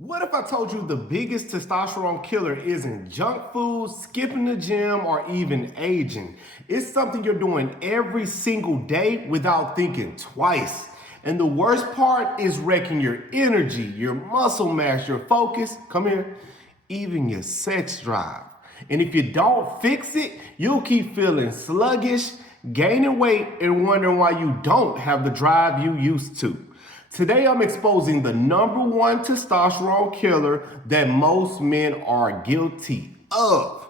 What if I told you the biggest testosterone killer isn't junk food, skipping the gym, or even aging? It's something you're doing every single day without thinking twice. And the worst part is wrecking your energy, your muscle mass, your focus, come here, even your sex drive. And if you don't fix it, you'll keep feeling sluggish, gaining weight, and wondering why you don't have the drive you used to. Today, I'm exposing the #1 testosterone killer that most men are guilty of.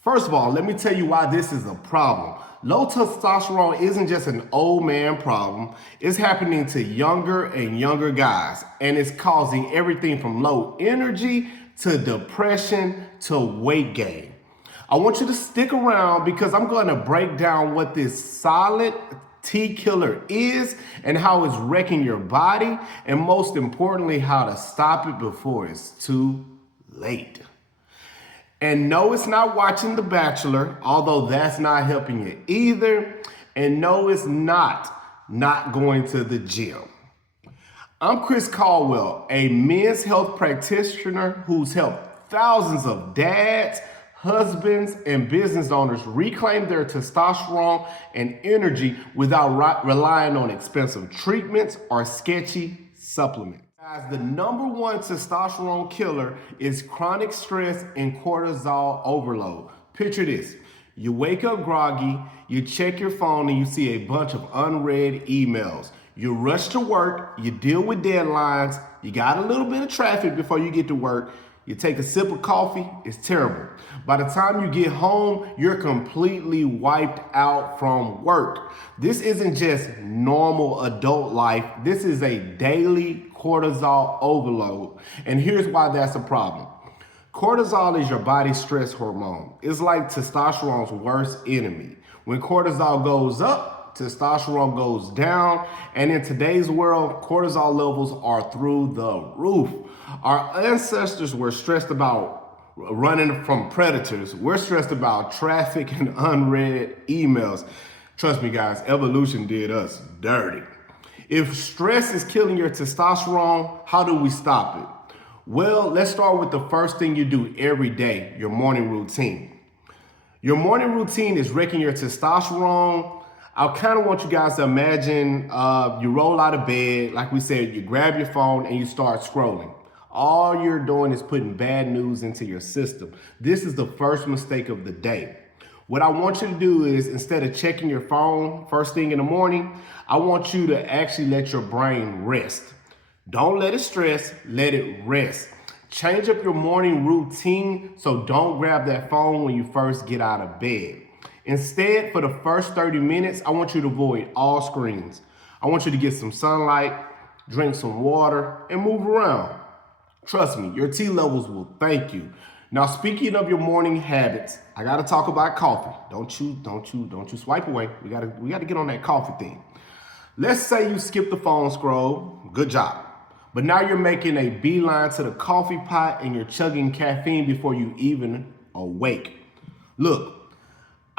First of all, let me tell you why this is a problem. Low testosterone isn't just an old man problem. It's happening to younger and younger guys, and it's causing everything from low energy to depression to weight gain. I want you to stick around because I'm going to break down what this solid T killer is and how it's wrecking your body, and most importantly, how to stop it before it's too late. And no, it's not watching The Bachelor, although that's not helping you either. And no, it's not going to the gym. I'm Chris Caldwell, a men's health practitioner who's helped thousands of dads, husbands, and business owners reclaim their testosterone and energy without relying on expensive treatments or sketchy supplements. Guys, the #1 testosterone killer is chronic stress and cortisol overload. Picture this. You wake up groggy, you check your phone, and you see a bunch of unread emails. You rush to work, you deal with deadlines, you got a little bit of traffic before you get to work, you take a sip of coffee, it's terrible. By the time you get home, you're completely wiped out from work. This isn't just normal adult life. This is a daily cortisol overload. And here's why that's a problem. Cortisol is your body's stress hormone. It's like testosterone's worst enemy. When cortisol goes up, testosterone goes down, and in today's world, cortisol levels are through the roof. Our ancestors were stressed about running from predators. We're stressed about traffic and unread emails. Trust me, guys, evolution did us dirty. If stress is killing your testosterone, how do we stop it? Well, let's start with the first thing you do every day, your morning routine. Your morning routine is wrecking your testosterone. I kind of want you guys to imagine you roll out of bed, like we said, you grab your phone and you start scrolling. All you're doing is putting bad news into your system. This is the first mistake of the day. What I want you to do is, instead of checking your phone first thing in the morning, I want you to actually let your brain rest. Don't let it stress, let it rest. Change up your morning routine, so don't grab that phone when you first get out of bed. Instead, for the first 30 minutes, I want you to avoid all screens. I want you to get some sunlight, drink some water, and move around. Trust me, your T levels will thank you. Now, speaking of your morning habits, I gotta talk about coffee. Don't you swipe away. We gotta get on that coffee thing. Let's say you skip the phone scroll, good job. But now you're making a beeline to the coffee pot and you're chugging caffeine before you even awake. Look,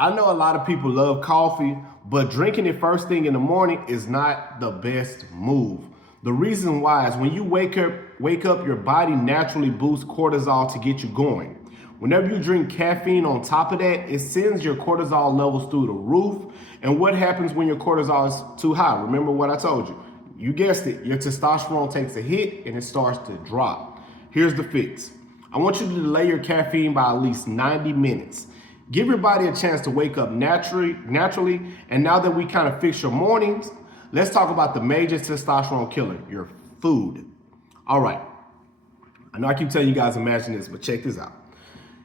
I know a lot of people love coffee, but drinking it first thing in the morning is not the best move. The reason why is when you wake up, your body naturally boosts cortisol to get you going. Whenever you drink caffeine on top of that, it sends your cortisol levels through the roof. And what happens when your cortisol is too high? Remember what I told you. You guessed it, your testosterone takes a hit and it starts to drop. Here's the fix. I want you to delay your caffeine by at least 90 minutes. Give your body a chance to wake up naturally. And now that we kind of fix your mornings, let's talk about the major testosterone killer, your food. All right. I know I keep telling you guys imagine this, but check this out.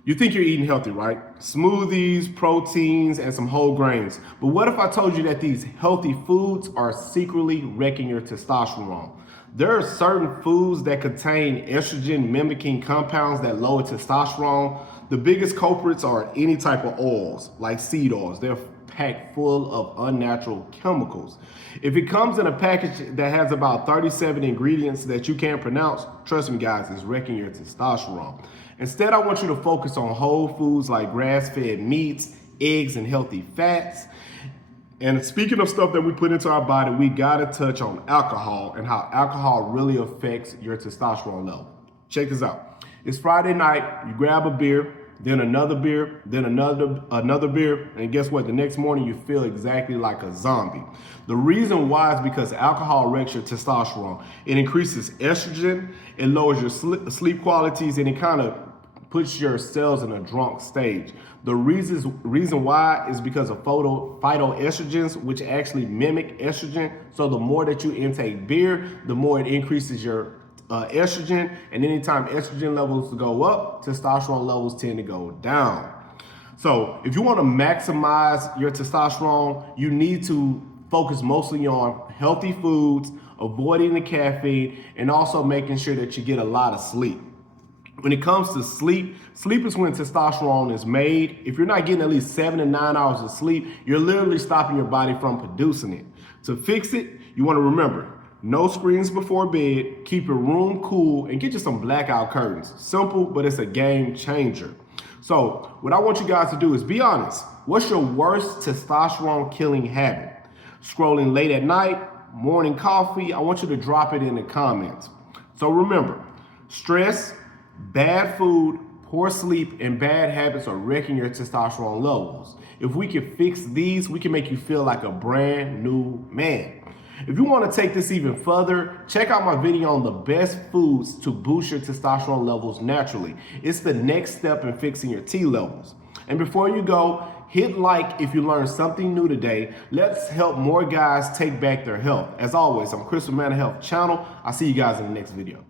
You think you're eating healthy, right? Smoothies, proteins, and some whole grains. But what if I told you that these healthy foods are secretly wrecking your testosterone? There are certain foods that contain estrogen mimicking compounds that lower testosterone. The biggest culprits are any type of oils, like seed oils. They're packed full of unnatural chemicals. If it comes in a package that has about 37 ingredients that you can't pronounce, trust me guys, it's wrecking your testosterone. Instead, I want you to focus on whole foods like grass-fed meats, eggs, and healthy fats. And speaking of stuff that we put into our body, we gotta touch on alcohol and how alcohol really affects your testosterone level. Check this out. It's Friday night, you grab a beer, then another beer, then another beer, and guess what? The next morning you feel exactly like a zombie. The reason why is because alcohol wrecks your testosterone. It increases estrogen, it lowers your sleep qualities, and it kind of puts your cells in a drunk stage. The reason why is because of phytoestrogens, which actually mimic estrogen. So the more that you intake beer, the more it increases your estrogen, and anytime estrogen levels go up, testosterone levels tend to go down. So if you want to maximize your testosterone, you need to focus mostly on healthy foods, avoiding the caffeine, and also making sure that you get a lot of sleep. When it comes to sleep, sleep is when testosterone is made. If you're not getting at least 7 to 9 hours of sleep, you're literally stopping your body from producing it. To fix it, you want to remember, no screens before bed, keep your room cool, and get you some blackout curtains. Simple, but it's a game changer. So what I want you guys to do is be honest. What's your worst testosterone killing habit? Scrolling late at night, morning coffee? I want you to drop it in the comments. So remember, stress, bad food, poor sleep, and bad habits are wrecking your testosterone levels. If we can fix these, we can make you feel like a brand new man. If you want to take this even further, check out my video on the best foods to boost your testosterone levels naturally. It's the next step in fixing your T levels. And before you go, hit like if you learned something new today. Let's help more guys take back their health. As always, I'm Chris from Man of Health Channel. I'll see you guys in the next video.